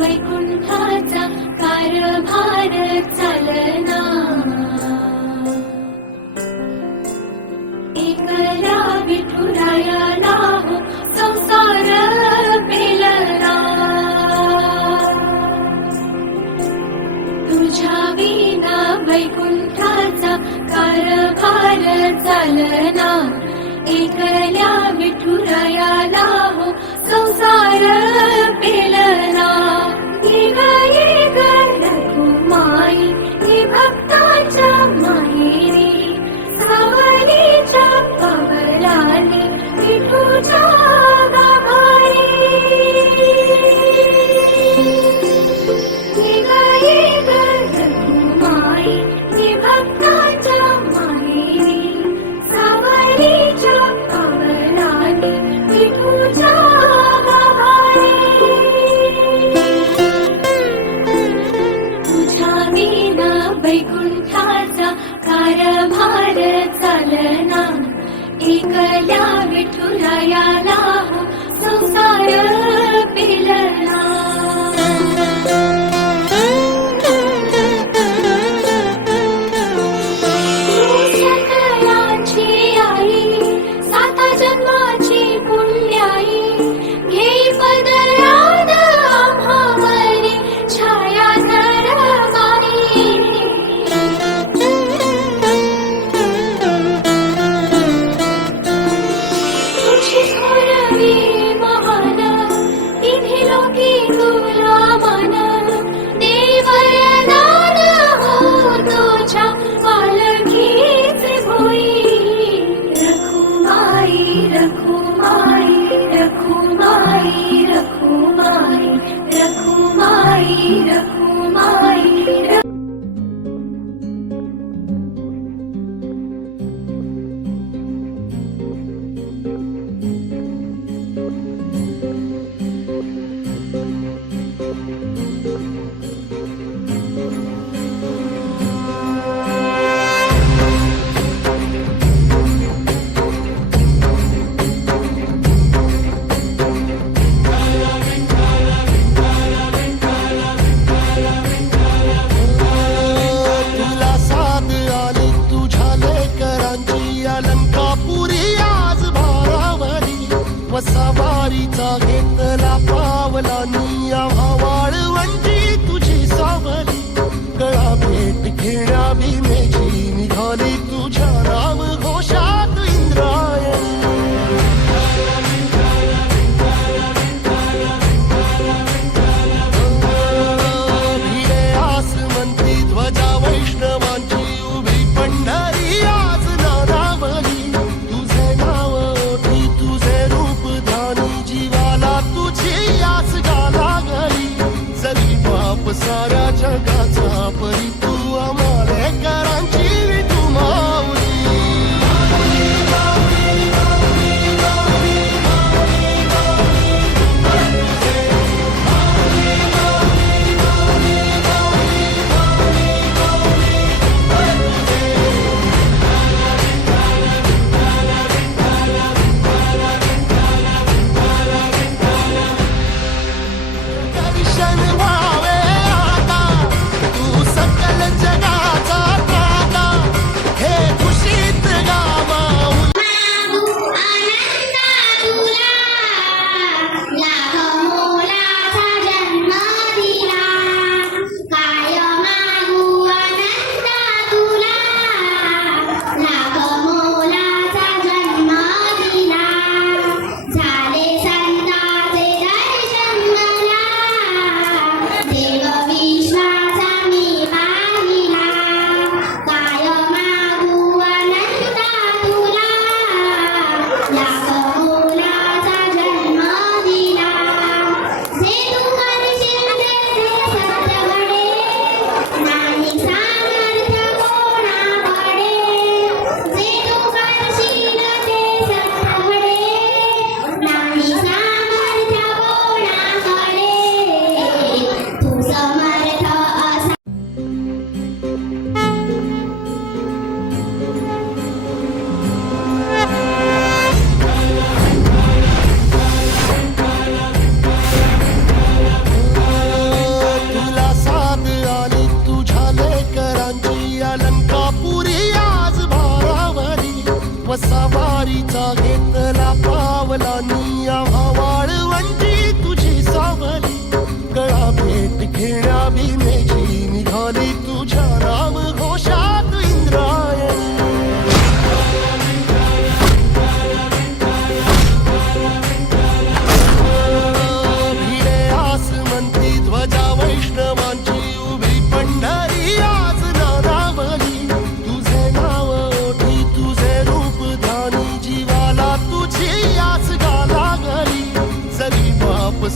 वैकुंठाचा कारभार चालना, एकला विठुरायाला हो संसार पेलना, तुझ्या विना वैकुंठाचा कारभार चालना, एकल्या विठुरायाला हो संसार पेलना. ये ग रघुमाई हे भक्ताच्या माहेरी, सावलीच्या पवनाने विठूच्या गाभारी. ये ग रघुमाई हे भक्ताच्या माहेरी, सावलीच्या पवनाने विठूच्या गाभारी. वैकुंठाचा कारभार चालना, एकल्या विठुरायाला हो संसार पेलना. सकळांची आई, साता जन्माची पुण्याई, घेई पदरात आम्हावरी छाया धरमाई. सवारीचा घेतला पावला निया वाळवंटी तुझी सावली, गळा भेट घेण्या भीमेची निघाली तुझ्या राम घोषात इंद्रायणी. भिडे आसमंती ध्वजा वैष्णवांची उभी पंढरी आज नानावली. तुझे नाव ओठी तुझे रूप ध्यानी, जीवाला तुझी आस गा लागली.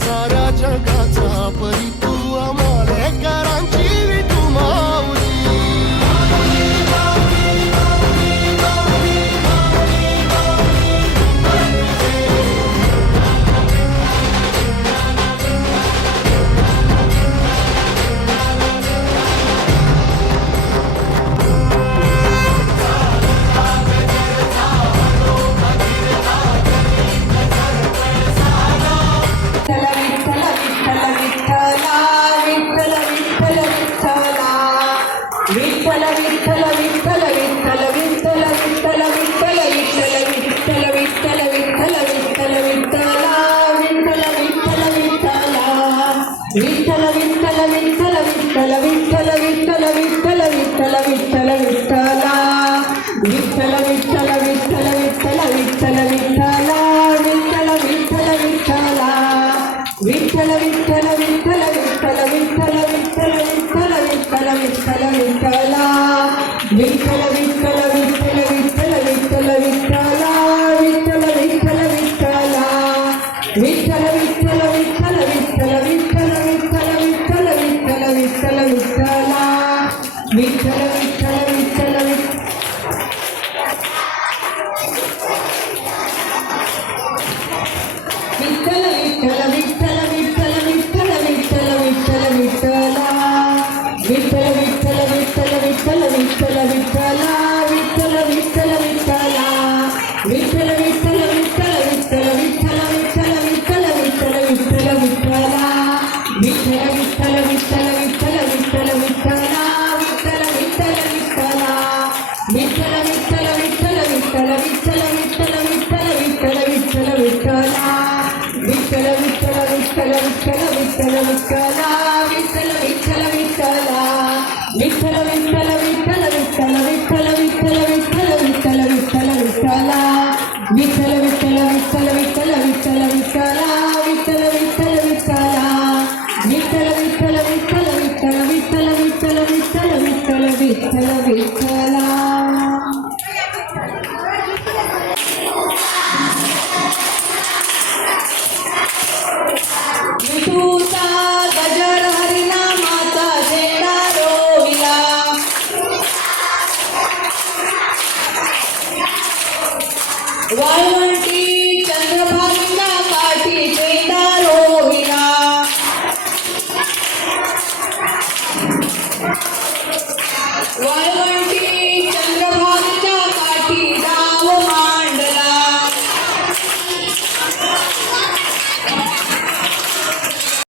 साऱ्या जगाचा परी तू आम्हालेकरांची विठू माऊली. विठ्ठल विठ्ठल विठ्ठल विठ्ठल विठ्ठल विठ्ठल विठ्ठल विठ्ठल विठ्ठल विठ्ठल विठ्ठल विठ्ठला विठ्ठल विठ्ठल विठ्ठला विठ्ठल विठ्ठल विठ्ठल विठ्ठल विठ्ठल विठ्ठल विठ्ठल विठ्ठल विठ्ठल विठ्ठला विठ्ठल विठ्ठल विठ्ठल विठ्ठल विठ्ठल विठ्ठला विठ्ठल विठ्ठल विठ्ठला विठ्ठल विठ्ठल विठ्ठल विठ्ठल विठ्ठल विठ्ठल विठ्ठल विठ्ठल विठ्ठल विठ्ठला विठ्ठल विठ्ठल विठ्ठल विठ्ठल विठ्ठल विठ्ठला विठ्ठल विठ्ठल विठ्ठला विठ्ठल विठ्ठल विठ्ठल विठ्ठल विठ्ठल विठ्ठल विठ्ठल विठ्ठल विठ्ठल विठ्ठला विठ्ठल विठ्ठल विठ्ठल विठ्ठल विठ्ठल विठ्ठल विठ्ठल विठ्ठल विठ्ठल विठ्ठला विठ्ठल विठ्ठल विठ्ठल विठ्ठल विठ्ठल विठ्ठला विठ्ठल विठ्ठल विठ्ठला विठ्ठल विठ्ठल विठ्ठल विठ्ठल विठ्ठल विठ्ठल विठ्ठल विठ्ठल विठ्ठल विठ्ठला विठ्ठल विठ्ठल विठ्ठल विठ्ठल विठ्ठल विठ्ठला विठ्ठल विठ्ठल विठ्ठला विठ्ठल विठ्ठल विठ्ठल विठ्ठल विठ्ठल विठ्ठल विठ्ठल विठ्ठल विठ्ठल विठ्ठला विठ्ठल विठ्ठल विठ्ठल विठ्ठल विठ्ठल विठ्ठला विठ्ठल विठ्ठल विठ्ठला विठ्ठल विठ्ठल